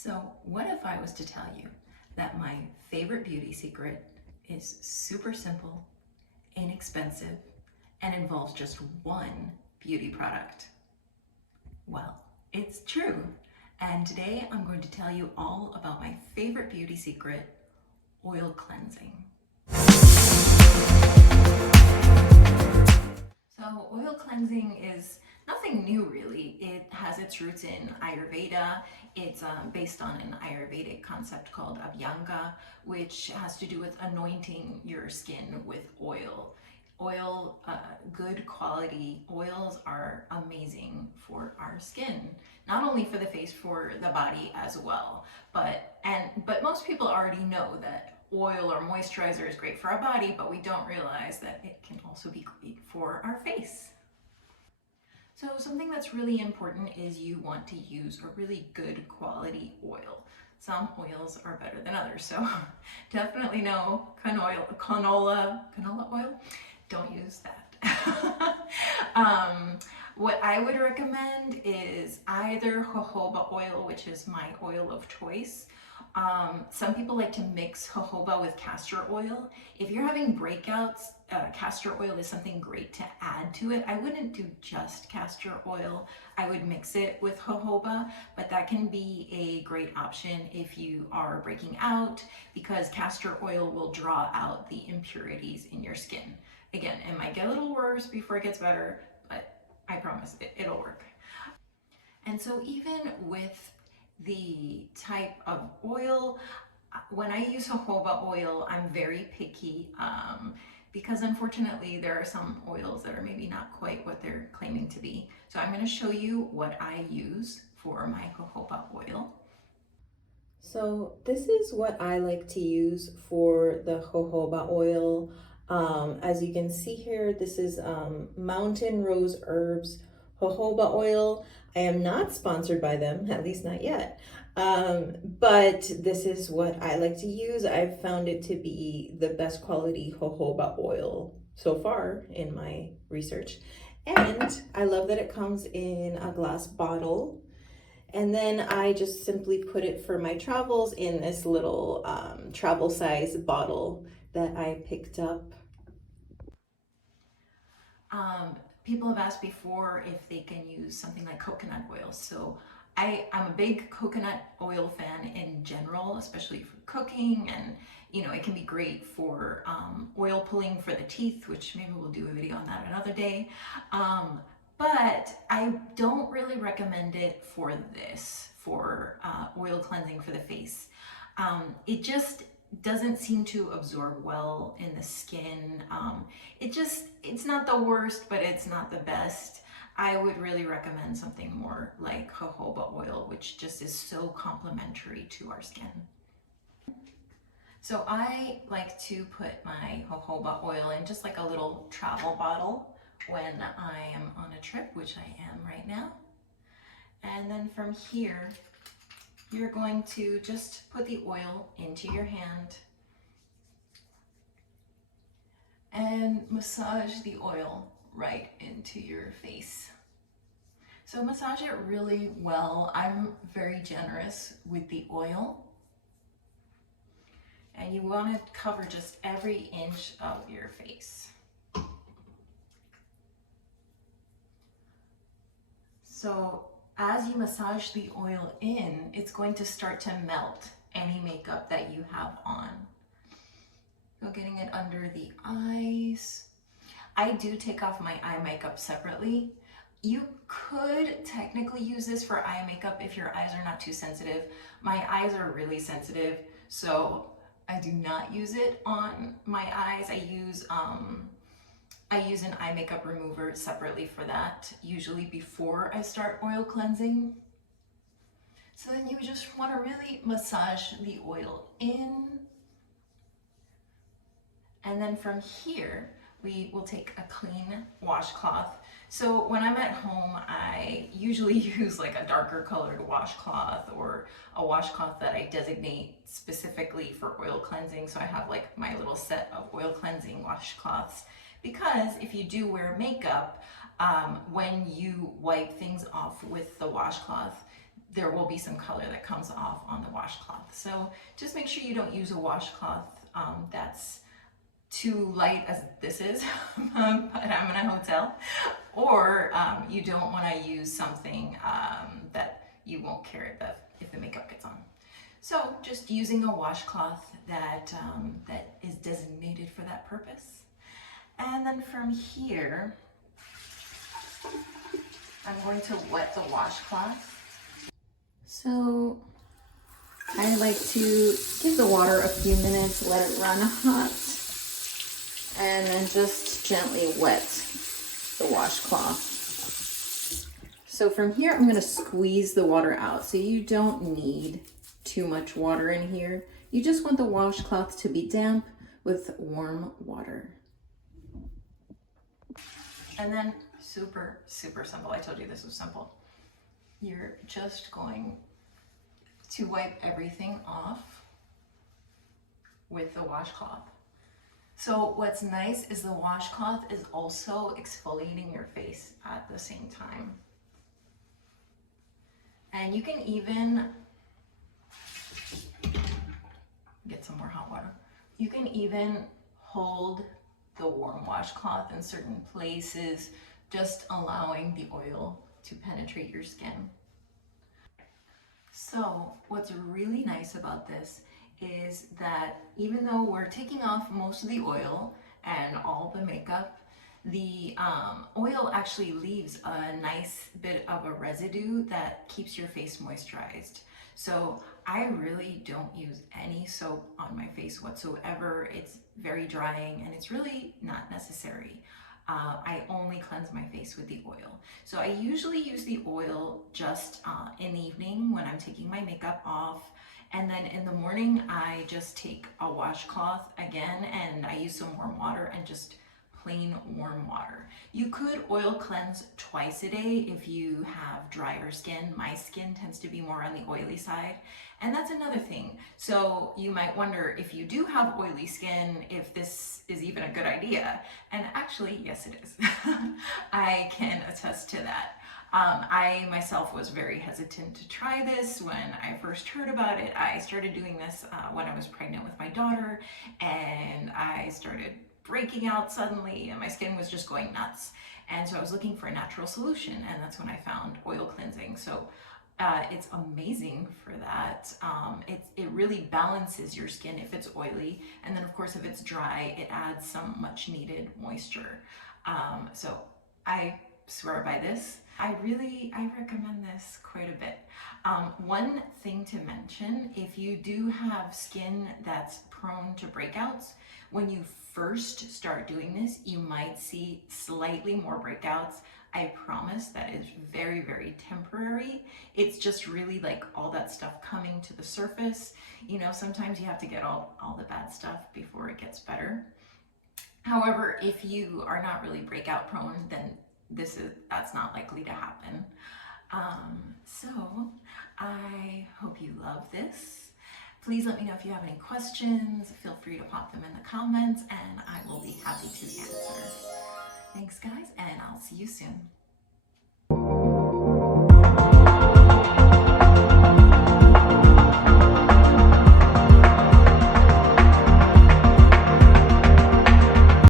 So what if I was to tell you that my favorite beauty secret is super simple, inexpensive, and involves just one beauty product? Well, it's true. And today I'm going to tell you all about my favorite beauty secret, oil cleansing. So oil cleansing is nothing new really. It has its roots in Ayurveda. It's based on an Ayurvedic concept called Abhyanga, which has to do with anointing your skin with oil. Oil, good quality oils are amazing for our skin, not only for the face, for the body as well. But most people already know that oil or moisturizer is great for our body, but we don't realize that it can also be great for our face. So something that's really important is you want to use a really good quality oil. Some oils are better than others, so definitely no canola oil. Don't use that. What I would recommend is either jojoba oil, which is my oil of choice. Some people like to mix jojoba with castor oil. If you're having breakouts, castor oil is something great to add to it. I wouldn't do just castor oil. I would mix it with jojoba, but that can be a great option if you are breaking out, because castor oil will draw out the impurities in your skin. Again, it might get a little worse before it gets better, but I promise it'll work. And so even with the type of oil, when I use jojoba oil, I'm very picky because unfortunately there are some oils that are maybe not quite what they're claiming to be. So I'm going to show you what I use for my jojoba oil. So this is what I like to use for the jojoba oil. As you can see here, this is Mountain Rose Herbs jojoba oil. I am not sponsored by them, at least not yet. But this is what I like to use. I've found it to be the best quality jojoba oil so far in my research. And I love that it comes in a glass bottle. And then I just simply put it for my travels in this little travel size bottle that I picked up. People have asked before if they can use something like coconut oil. So I'm a big coconut oil fan in general, especially for cooking, and it can be great for oil pulling for the teeth, which maybe we'll do a video on that another day. But I don't really recommend it for this, for oil cleansing for the face. It just doesn't seem to absorb well in the skin. It's not the worst, but it's not the best. I would really recommend something more like jojoba oil, which just is so complementary to our skin. So I like to put my jojoba oil in just like a little travel bottle when I am on a trip, which I am right now. And then from here, you're going to just put the oil into your hand and massage the oil right into your face. So massage it really well. I'm very generous with the oil. And you want to cover just every inch of your face. So as you massage the oil in, it's going to start to melt any makeup that you have on. So getting it under the eyes. I do take off my eye makeup separately. You could technically use this for eye makeup if your eyes are not too sensitive. My eyes are really sensitive, so I do not use it on my eyes. I use an eye makeup remover separately for that, usually before I start oil cleansing. So then you just want to really massage the oil in. And then from here, we will take a clean washcloth. So when I'm at home, I usually use like a darker colored washcloth or a washcloth that I designate specifically for oil cleansing. So I have like my little set of oil cleansing washcloths, because if you do wear makeup, when you wipe things off with the washcloth, there will be some color that comes off on the washcloth. So just make sure you don't use a washcloth that's too light as this is, but I'm in a hotel, or you don't want to use something that you won't care if the makeup gets on. So just using a washcloth that is designated for that purpose. And then from here, I'm going to wet the washcloth. So I like to give the water a few minutes, let it run hot, and then just gently wet the washcloth. So from here, I'm gonna squeeze the water out. So you don't need too much water in here. You just want the washcloth to be damp with warm water. And then super, super simple. I told you this was simple. You're just going to wipe everything off with the washcloth. So what's nice is the washcloth is also exfoliating your face at the same time. And you can even get some more hot water. You can even hold the warm washcloth in certain places, just allowing the oil to penetrate your skin. So what's really nice about this is that even though we're taking off most of the oil and all the makeup, the oil actually leaves a nice bit of a residue that keeps your face moisturized. So I really don't use any soap on my face whatsoever. It's very drying and it's really not necessary. I only cleanse my face with the oil. So I usually use the oil just in the evening when I'm taking my makeup off. And then in the morning, I just take a washcloth again and I use some warm water and just plain warm water. You could oil cleanse twice a day if you have drier skin. My skin tends to be more on the oily side. And that's another thing. So you might wonder if you do have oily skin, if this is even a good idea. And actually, yes, it is. I can attest to that. I myself was very hesitant to try this when I first heard about it. I started doing this when I was pregnant with my daughter, and I started breaking out suddenly and my skin was just going nuts. And so I was looking for a natural solution, and that's when I found oil cleansing. So it's amazing for that. It really balances your skin if it's oily, and then of course if it's dry, it adds some much needed moisture. So I swear by this. I recommend this quite a bit. One thing to mention, if you do have skin that's prone to breakouts, when you first start doing this, you might see slightly more breakouts. I promise that is very, very temporary. It's just really like all that stuff coming to the surface. You know, sometimes you have to get all the bad stuff before it gets better. However, if you are not really breakout prone, then that's not likely to happen. So I hope you love this. Please let me know if you have any questions. Feel free to pop them in the comments and I will be happy to answer. Thanks guys, and I'll see you soon.